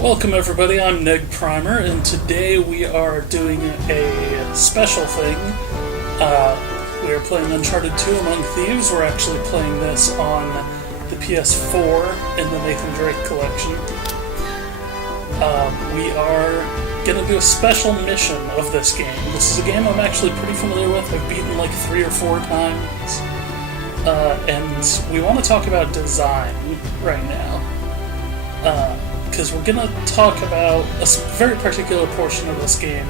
Welcome everybody, I'm NegPrimer, and today we are doing a special thing. We are playing Uncharted 2 Among Thieves. We're actually playing this on the PS4 in the Nathan Drake collection. We are going to do a special mission of this game. This is a game I'm actually pretty familiar with. I've beaten like 3 or 4 times. And we want to talk about design right now. Because we're going to talk about a very particular portion of this game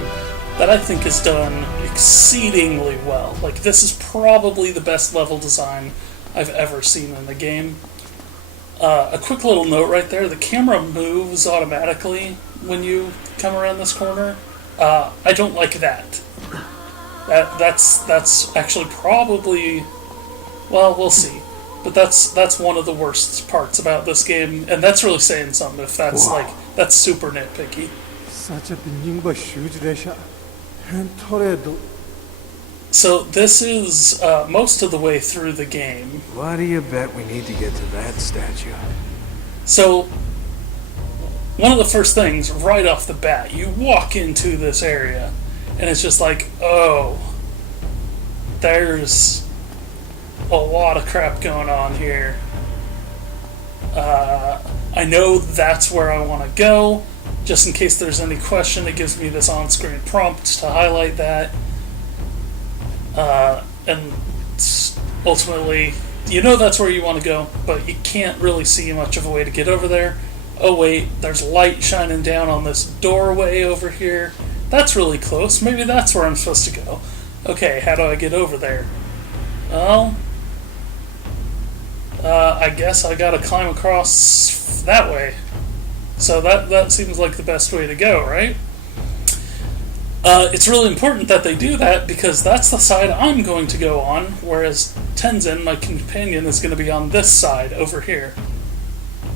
that I think is done exceedingly well. Like, this is probably the best level design I've ever seen in the game. A quick little note right there, the camera moves automatically when you come around this corner. I don't like that. That's actually probably... well, we'll see. But that's one of the worst parts about this game, and that's really saying something if that's that's super nitpicky. So this is most of the way through the game. Why do you bet we need to get to that statue? So one of the first things right off the bat, you walk into this area and it's just like, oh, there's a lot of crap going on here. I know that's where I want to go. Just in case there's any question, it gives me this on-screen prompt to highlight that. And ultimately, you know that's where you want to go, but you can't really see much of a way to get over there. Oh wait, there's light shining down on this doorway over here. That's really close. Maybe that's where I'm supposed to go. Okay, how do I get over there? Well, I guess I gotta climb across that way. So that seems like the best way to go, right? It's really important that they do that because that's the side I'm going to go on, whereas Tenzin, my companion, is going to be on this side over here.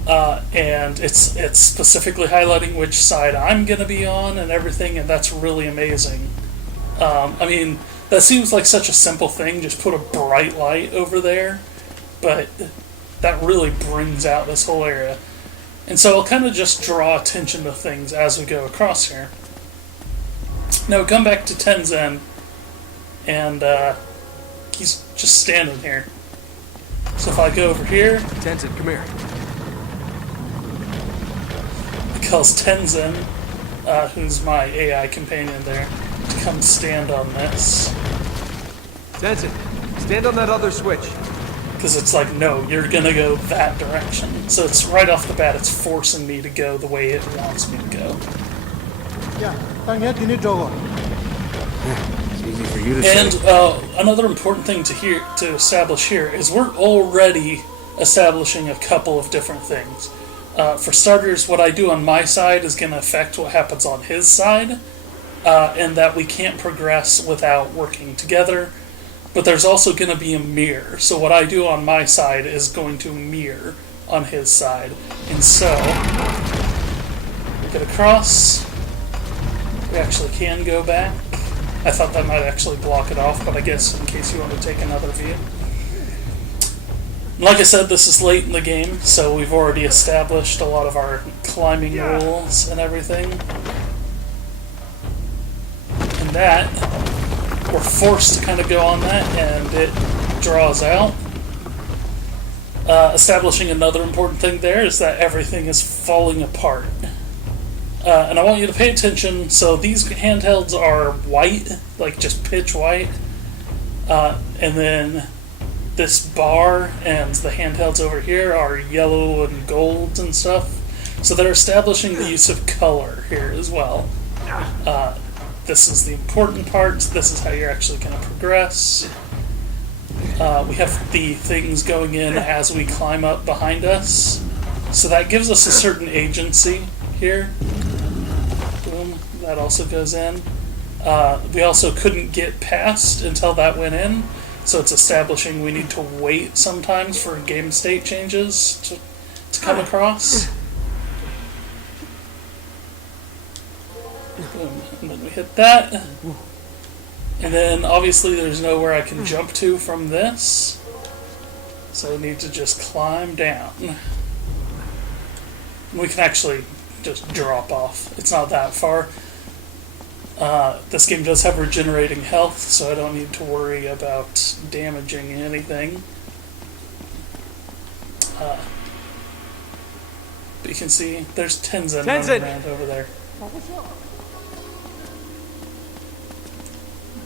And it's specifically highlighting which side I'm going to be on and everything, and that's really amazing. I mean, that seems like such a simple thing, just put a bright light over there, but that really brings out this whole area. And so I'll kind of just draw attention to things as we go across here. Now we come back to Tenzin, and he's just standing here. So if I go over here... Tenzin, come here. He calls Tenzin, who's my AI companion there, to come stand on this. Tenzin, stand on that other switch. Because it's like, no, you're going to go that direction. So it's right off the bat, it's forcing me to go the way it wants me to go. It's easy for you to say. And another important thing to establish here is we're already establishing a couple of different things. For starters, what I do on my side is going to affect what happens on his side, and that we can't progress without working together. But there's also going to be a mirror. So what I do on my side is going to mirror on his side. And so, we get across. We actually can go back. I thought that might actually block it off, but I guess in case you want to take another view. Like I said, this is late in the game, so we've already established a lot of our climbing rules and everything. And that... we're forced to kind of go on that, and it draws out. Establishing another important thing there is that everything is falling apart. And I want you to pay attention. So these handhelds are white, like just pitch white. And then this bar and the handhelds over here are yellow and gold and stuff. So they're establishing the use of color here as well. This is the important part. This is how you're actually going to progress. We have the things going in as we climb up behind us. So that gives us a certain agency here. Boom. That also goes in. We also couldn't get past until that went in. So it's establishing we need to wait sometimes for game state changes to come across. Boom. And then we hit that. And then obviously there's nowhere I can jump to from this. So I need to just climb down. We can actually just drop off. It's not that far. This game does have regenerating health, so I don't need to worry about damaging anything. But you can see there's Tenzin running around over there.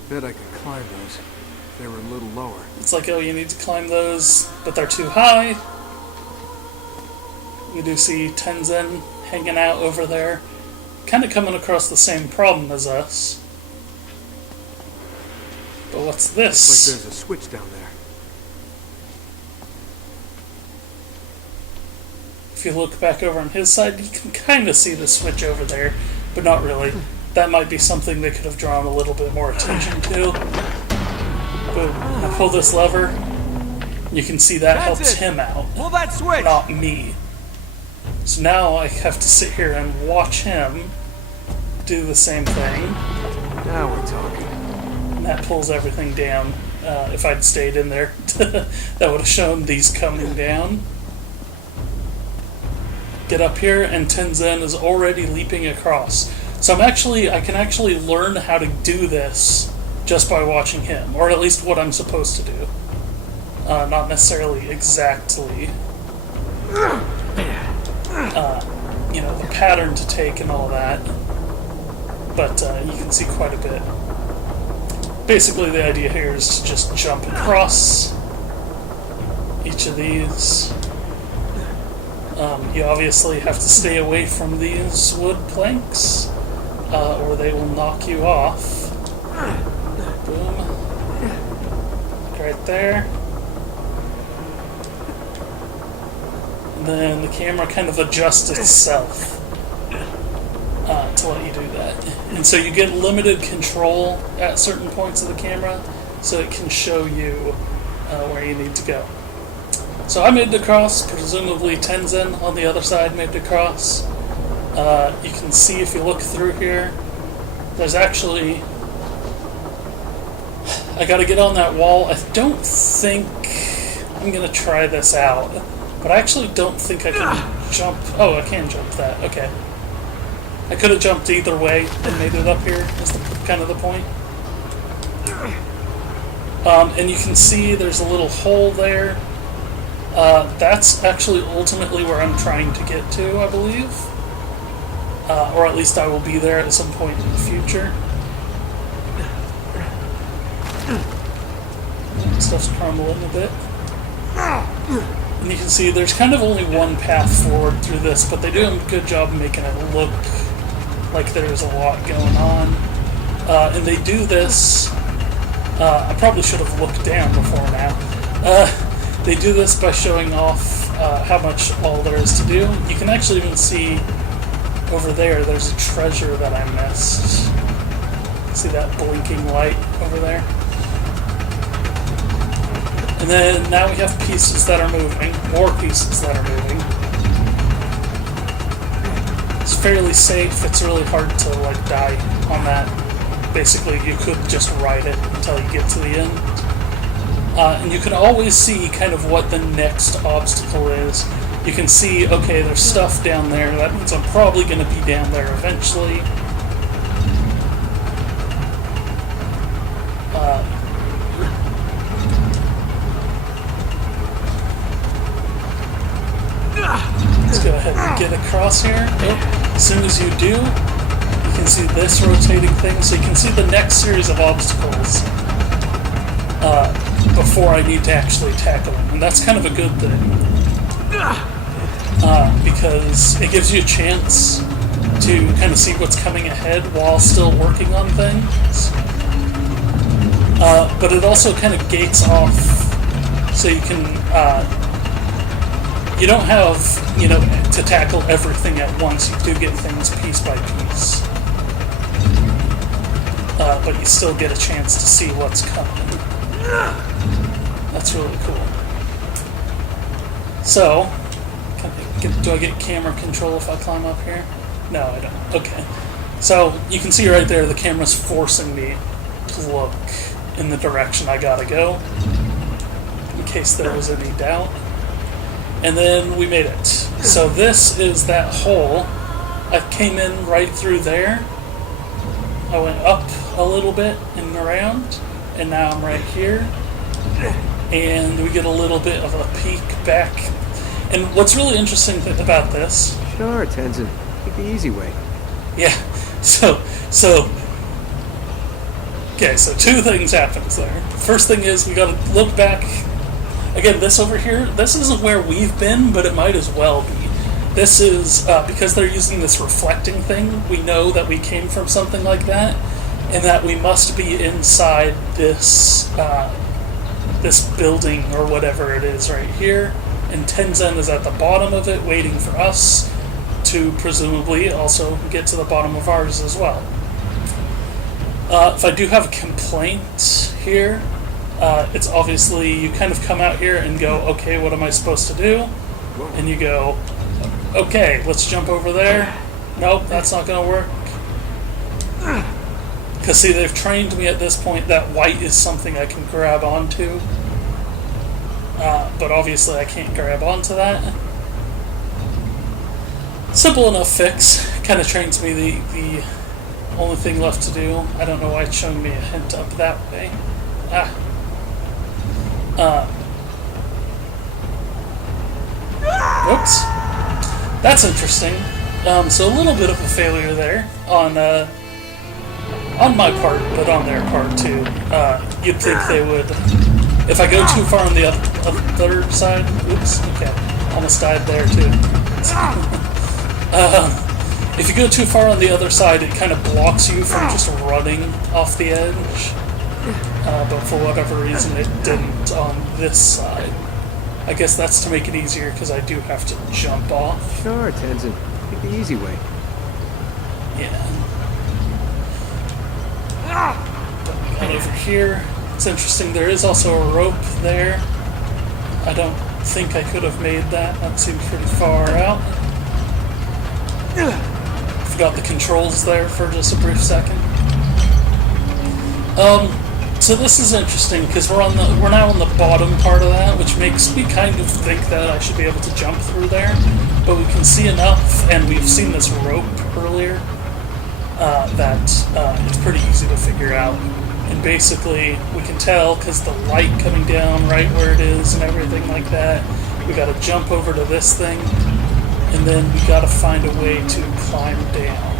Bet I could climb those. They were a little lower. It's like, oh, you need to climb those, but they're too high. We do see Tenzin hanging out over there, kind of coming across the same problem as us. But what's this? Looks like there's a switch down there. If you look back over on his side, you can kind of see the switch over there, but not really. That might be something they could have drawn a little bit more attention to. Boom. I pull this lever. You can see that helps him out. Pull that switch! Not me. So now I have to sit here and watch him do the same thing. Now we're talking. And that pulls everything down. If I'd stayed in there, that would have shown these coming down. Get up here, and Tenzin is already leaping across. So I can actually learn how to do this just by watching him, or at least what I'm supposed to do. Not necessarily exactly, the pattern to take and all that, but you can see quite a bit. Basically, the idea here is to just jump across each of these. You obviously have to stay away from these wood planks, or they will knock you off. Boom. Right there. And then the camera kind of adjusts itself to let you do that. And so you get limited control at certain points of the camera, so it can show you where you need to go. So I made the cross, presumably Tenzin on the other side made the cross. You can see if you look through here, there's actually... I gotta get on that wall. I don't think I'm gonna try this out, but I actually don't think I can jump... Oh, I can jump that, okay. I could have jumped either way and made it up here, is kind of the point. And you can see there's a little hole there. That's actually ultimately where I'm trying to get to, I believe. Or at least I will be there at some point in the future. Stuff's crumbling a bit. And you can see there's kind of only one path forward through this, but they do a good job of making it look like there's a lot going on. And they do this... I probably should have looked down before now. They do this by showing off how much all there is to do. You can actually even see over there's a treasure that I missed. See that blinking light over there? And then now we have pieces that are moving, more pieces that are moving. It's fairly safe. It's really hard to die on that. Basically, you could just ride it until you get to the end. And you can always see kind of what the next obstacle is. You can see, okay, there's stuff down there. That means I'm probably going to be down there eventually. Let's go ahead and get across here. Oh, as soon as you do, you can see this rotating thing. So you can see the next series of obstacles before I need to actually tackle them. And that's kind of a good thing. Because it gives you a chance to kind of see what's coming ahead while still working on things. But it also kind of gates off so you can... you don't have, to tackle everything at once. You do get things piece by piece. But you still get a chance to see what's coming. That's really cool. So, do I get camera control if I climb up here? No, I don't. Okay. So, you can see right there the camera's forcing me to look in the direction I gotta go, in case there was any doubt. And then we made it. So this is that hole I came in right through there. I went up a little bit and around, and now I'm right here. And we get a little bit of a peek back. And what's really interesting about this... Sure, Tenzin. Take the easy way. Yeah, so two things happens there. First thing is we gotta look back. Again, this over here, this isn't where we've been, but it might as well be. This is, because they're using this reflecting thing, we know that we came from something like that, and that we must be inside this, this building or whatever it is right here, and Tenzin is at the bottom of it waiting for us to presumably also get to the bottom of ours as well. If I do have a complaint here, it's obviously you kind of come out here and go, okay, what am I supposed to do? And you go, okay, let's jump over there. Nope, that's not going to work. Because, see, they've trained me at this point that white is something I can grab onto. But obviously I can't grab onto that. Simple enough fix. Kind of trains me the only thing left to do. I don't know why it's showing me a hint up that way. Whoops. That's interesting. So a little bit of a failure there on my part, but on their part too. You'd think they would. If I go too far on the other side, oops. Okay, almost died there too. If you go too far on the other side, it kind of blocks you from just running off the edge. But for whatever reason, it didn't on this side. I guess that's to make it easier because I do have to jump off. Sure, Tenzin. Take the easy way. Yeah. And over here, it's interesting. There is also a rope there. I don't think I could have made that. That seems pretty far out. Forgot the controls there for just a brief second. So this is interesting because we're now on the bottom part of that, which makes me kind of think that I should be able to jump through there. But we can see enough, and we've seen this rope earlier, that it's pretty easy to figure out. And basically, we can tell because the light coming down right where it is and everything like that. We got to jump over to this thing, and then we got to find a way to climb down.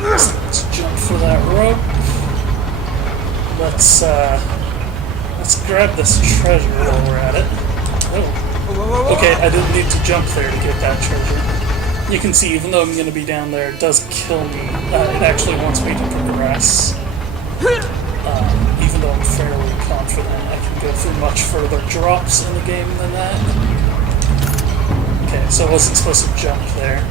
Let's jump for that rope. Let's grab this treasure while we're at it. Oh. Okay, I didn't need to jump there to get that treasure. You can see, even though I'm going to be down there, it does kill me. It actually wants me to progress. Even though I'm fairly confident I can go through much further drops in the game than that. Okay, so I wasn't supposed to jump there.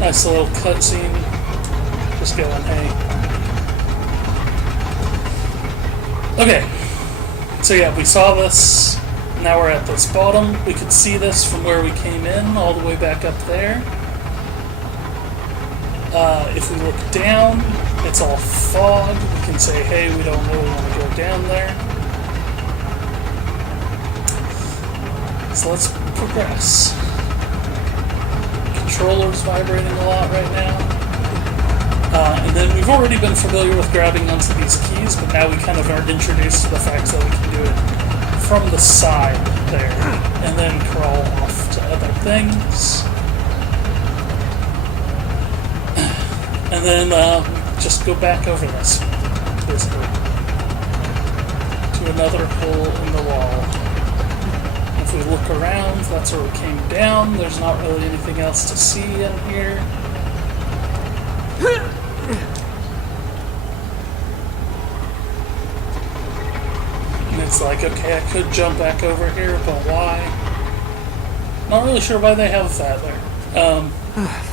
Nice little cutscene. Just going, hey. Okay. So yeah, we saw this. Now we're at this bottom. We could see this from where we came in, all the way back up there. If we look down, it's all fog. We can say, hey, we don't really want to go down there. So let's progress. Controller's vibrating a lot right now. And then we've already been familiar with grabbing onto these keys, but now we kind of are introduced to the fact that we can do it from the side there, and then crawl off to other things. And then just go back over this, basically, to another hole in the wall. If we look around, that's where we came down. There's not really anything else to see in here. And it's like, okay, I could jump back over here, but why? Not really sure why they have that there.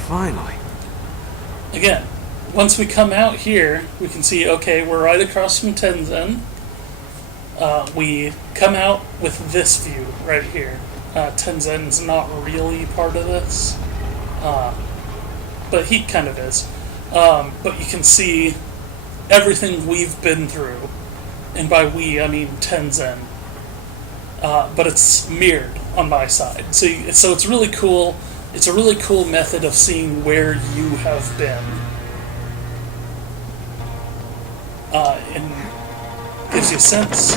Finally. Again, once we come out here, we can see, okay, we're right across from Tenzin. We come out with this view right here. Tenzin's not really part of this, but he kind of is. But you can see everything we've been through, and by we I mean Tenzin. But it's mirrored on my side, so it's really cool. It's a really cool method of seeing where you have been, and gives you a sense.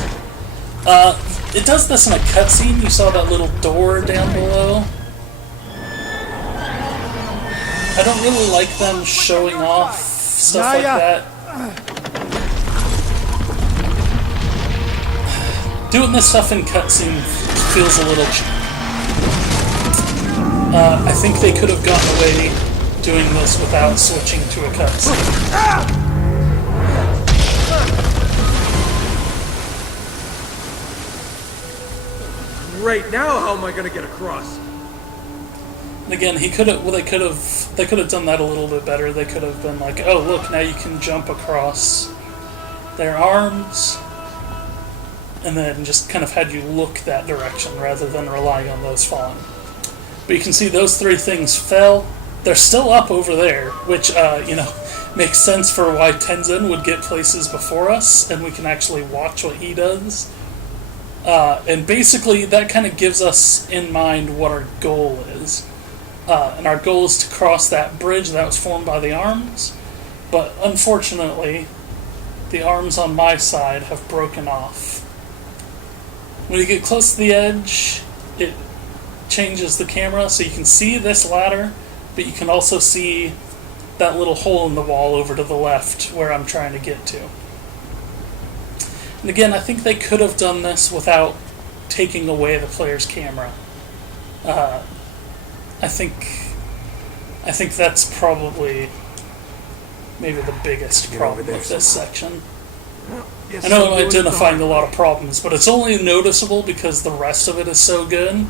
It does this in a cutscene. You saw that little door down below. I don't really like them showing off stuff like that. Doing this stuff in cutscene feels a little cheap. I think they could have gotten away doing this without switching to a cutscene. Great, now how am I gonna get across? And again, they could have done that a little bit better. They could have been like, oh look, now you can jump across their arms, and then just kind of had you look that direction rather than relying on those falling. But you can see those three things fell. They're still up over there, which makes sense for why Tenzin would get places before us, and we can actually watch what he does. And basically, that kind of gives us in mind what our goal is. And our goal is to cross that bridge that was formed by the arms. But unfortunately, the arms on my side have broken off. When you get close to the edge, it changes the camera so you can see this ladder, but you can also see that little hole in the wall over to the left where I'm trying to get to. And again, I think they could have done this without taking away the player's camera. I think that's probably maybe the biggest problem with this section. I know I'm identifying a lot of problems, but it's only noticeable because the rest of it is so good.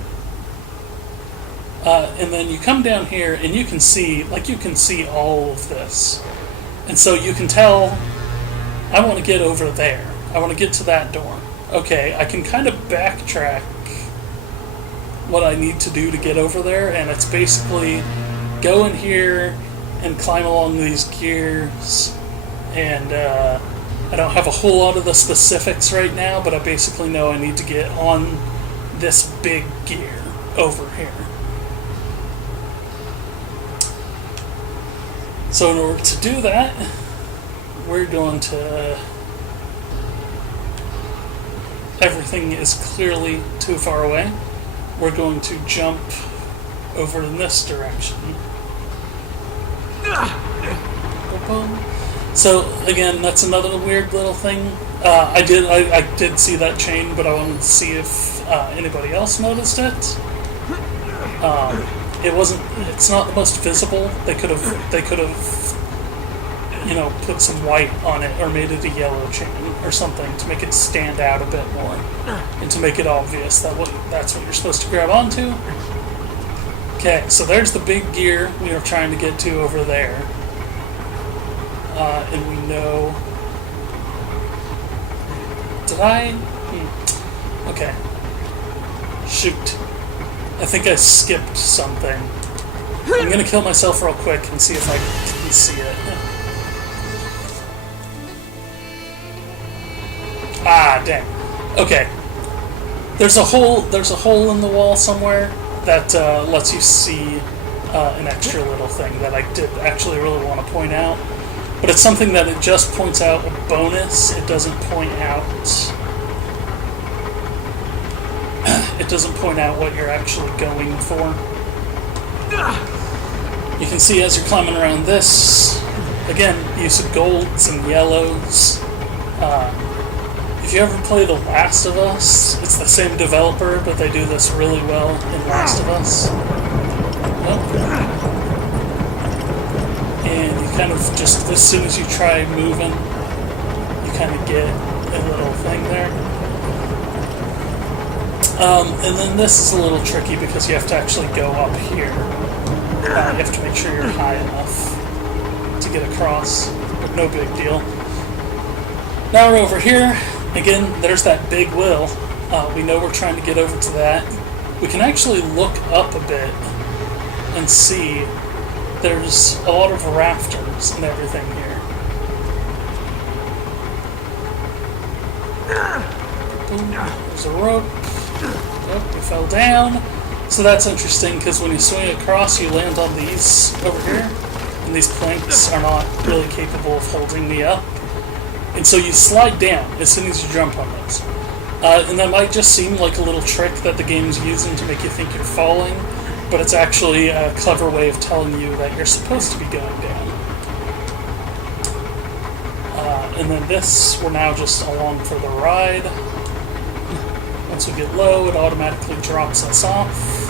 And then you come down here and you can see all of this. And so you can tell, I want to get over there. I want to get to that door. Okay, I can kind of backtrack what I need to do to get over there, and it's basically go in here and climb along these gears, and I don't have a whole lot of the specifics right now, but I basically know I need to get on this big gear over here. So in order to do that, we're going to... Everything is clearly too far away. We're going to jump over in this direction. So again, that's another weird little thing. I did see that chain, but I wanted to see if anybody else noticed it. It's not the most visible. They could have put some white on it or made it a yellow chain or something to make it stand out a bit more and to make it obvious that's what you're supposed to grab onto. Okay, so there's the big gear we are trying to get to over there. And we know... Did I? Okay. Shoot. I think I skipped something. I'm gonna kill myself real quick and see if I can see it. Ah, dang. Okay. There's a hole in the wall somewhere that lets you see an extra little thing that I did actually really want to point out. But it's something that it just points out a bonus. It doesn't point out... It doesn't point out what you're actually going for. You can see as you're climbing around this, again, use of golds and yellows. If you ever play The Last of Us, it's the same developer, but they do this really well in Last of Us. And you kind of just, as soon as you try moving, you kind of get a little thing there. And then this is a little tricky because you have to actually go up here. You have to make sure you're high enough to get across, but no big deal. Now we're over here. Again, there's that big wheel. We know we're trying to get over to that. We can actually look up a bit and see there's a lot of rafters and everything here. There's a rope. Oh, we fell down. So that's interesting, because when you swing across, you land on these over here. And these planks are not really capable of holding me up. And so you slide down as soon as you jump on those. And that might just seem like a little trick that the game's using to make you think you're falling, but it's actually a clever way of telling you that you're supposed to be going down. And then this, we're now just along for the ride. Once we get low, it automatically drops us off.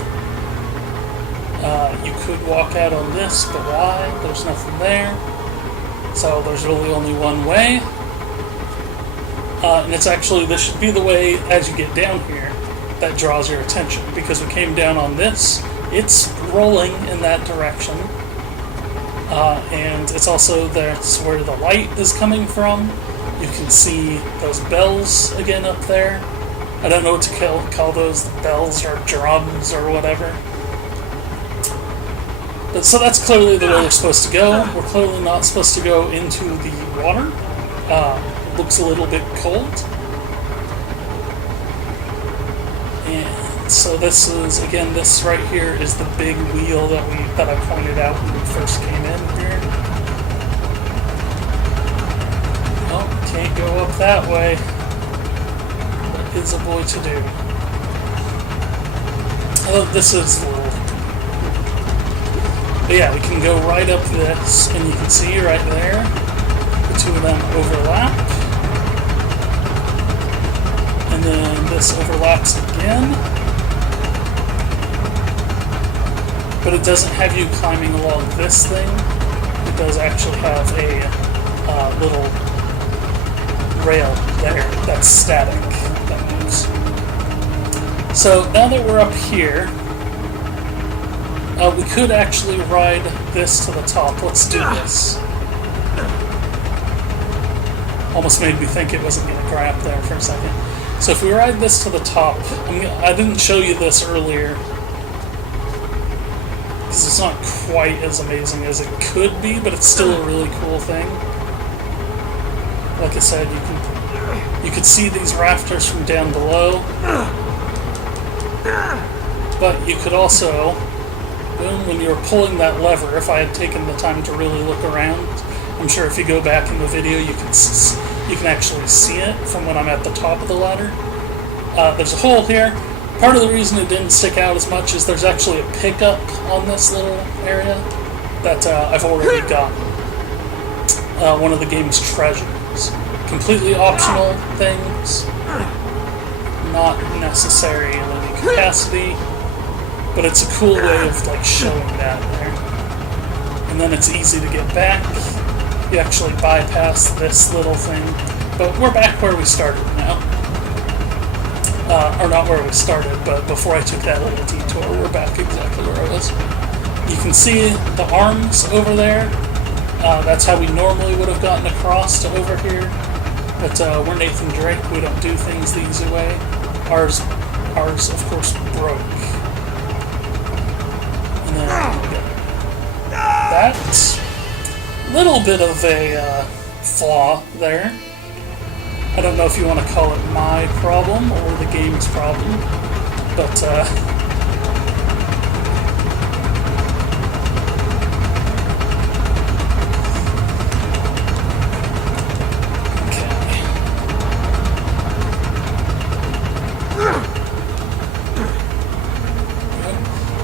You could walk out on this, but why? There's nothing there. So there's really only one way. And it's actually, this should be the way as you get down here that draws your attention, because we came down on this. It's rolling in that direction. And it's also, that's where the light is coming from. You can see those bells again up there. I don't know what to call those, bells or drums or whatever. But so that's clearly the way we're supposed to go. We're clearly not supposed to go into the water. It looks a little bit cold. And so this is, again, this right here is the big wheel that I pointed out when we first came in here. Oh, can't go up that way. What is a boy to do? Oh, this is a little... But yeah, we can go right up this, and you can see right there, the two of them overlap. And then this overlaps again. But it doesn't have you climbing along this thing. It does actually have a little rail there that's static, that moves. So now that we're up here, we could actually ride this to the top. Let's do this. Almost made me think it wasn't going to grab there for a second. So if we ride this to the top, I didn't show you this earlier, because it's not quite as amazing as it could be, but it's still a really cool thing. Like I said, you could see these rafters from down below, but you could also, when you're pulling that lever, if I had taken the time to really look around, I'm sure if you go back in the video, you can actually see it from when I'm at the top of the ladder. There's a hole here. Part of the reason it didn't stick out as much is there's actually a pickup on this little area that I've already got. One of the game's treasures. Completely optional things. Not necessary in any capacity. But it's a cool way of showing that there. And then it's easy to get back. You actually bypass this little thing. But we're back where we started now. Or not where we started, but before I took that little detour, we're back exactly where I was. You can see the arms over there. That's how we normally would have gotten across to over here. But we're Nathan Drake. We don't do things the easy way. Ours of course, broke. And then that little bit of a flaw there. I don't know if you want to call it my problem or the game's problem, but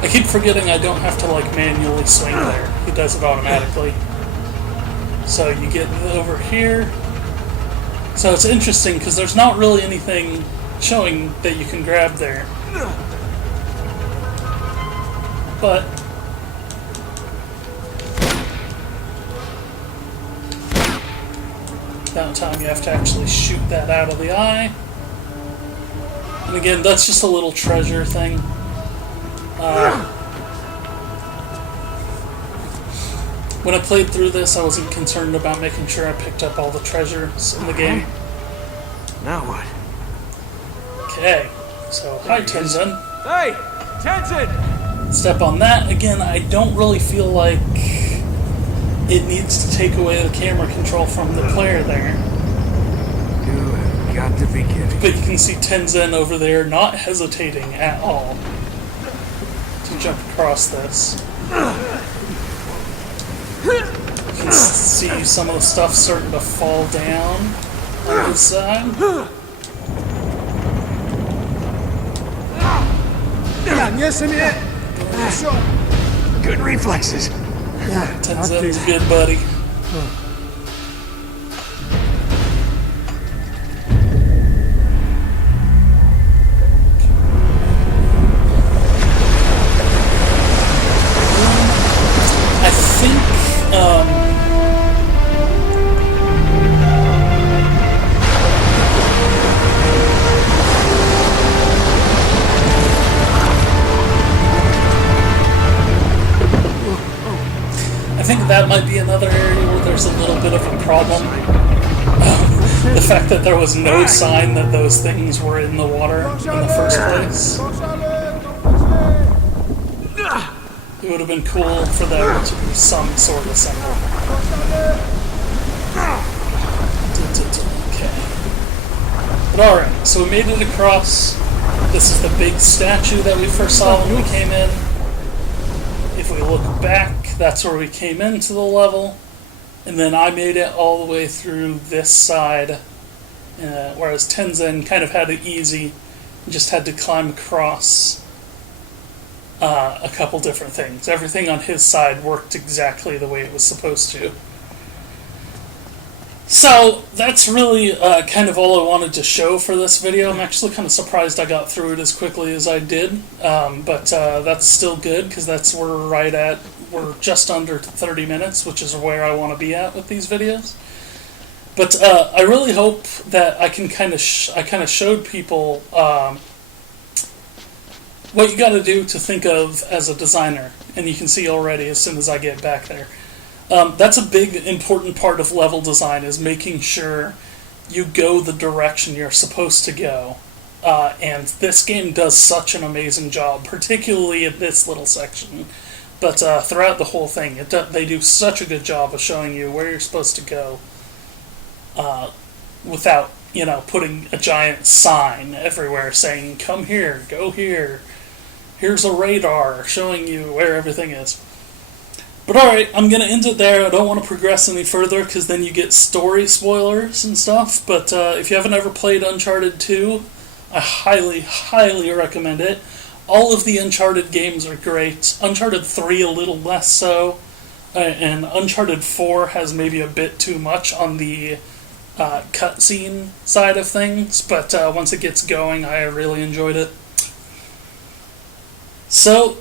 I keep forgetting I don't have to manually swing there. He does it automatically. So you get over here. So it's interesting because there's not really anything showing that you can grab there. But that time you have to actually shoot that out of the eye. And again, that's just a little treasure thing. When I played through this, I wasn't concerned about making sure I picked up all the treasures in the game. Now what? Okay, so hi Tenzin. Hey, Tenzin! Step on that. Again, I don't really feel like it needs to take away the camera control from the player there. You have got got to be kidding. But you can see Tenzin over there not hesitating at all to jump across this. You can see some of the stuff starting to fall down on his side. Good reflexes. Tenzin's good, buddy. I think, that might be another area where there's a little bit of a problem. The fact that there was no sign that those things were in the water in the first place. It would have been cool for them to do some sort of symbol. Okay. But alright, so we made it across. This is the big statue that we first saw when we came in. If we look back, that's where we came into the level. And then I made it all the way through this side. Whereas Tenzin kind of had it easy. Just had to climb across a couple different things. Everything on his side worked exactly the way it was supposed to. So, that's really kind of all I wanted to show for this video. I'm actually kind of surprised I got through it as quickly as I did. But that's still good, because we're just under 30 minutes, which is where I want to be at with these videos. But I really hope that I can kind of showed people what you got to do to think of as a designer, and you can see already as soon as I get back there. That's a big important part of level design, is making sure you go the direction you're supposed to go. And this game does such an amazing job, particularly in this little section. But throughout the whole thing, they do such a good job of showing you where you're supposed to go without, putting a giant sign everywhere saying, come here, go here. Here's a radar showing you where everything is. But alright, I'm going to end it there. I don't want to progress any further, because then you get story spoilers and stuff. But if you haven't ever played Uncharted 2, I highly, highly recommend it. All of the Uncharted games are great. Uncharted 3 a little less so. And Uncharted 4 has maybe a bit too much on the cutscene side of things. But once it gets going, I really enjoyed it. So,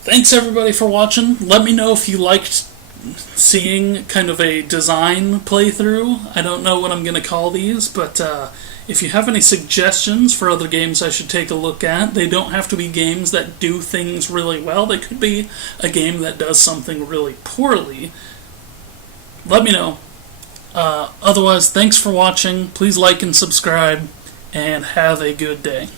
thanks everybody for watching. Let me know if you liked seeing kind of a design playthrough. I don't know what I'm going to call these, but if you have any suggestions for other games I should take a look at, they don't have to be games that do things really well. They could be a game that does something really poorly. Let me know. Otherwise, thanks for watching. Please like and subscribe, and have a good day.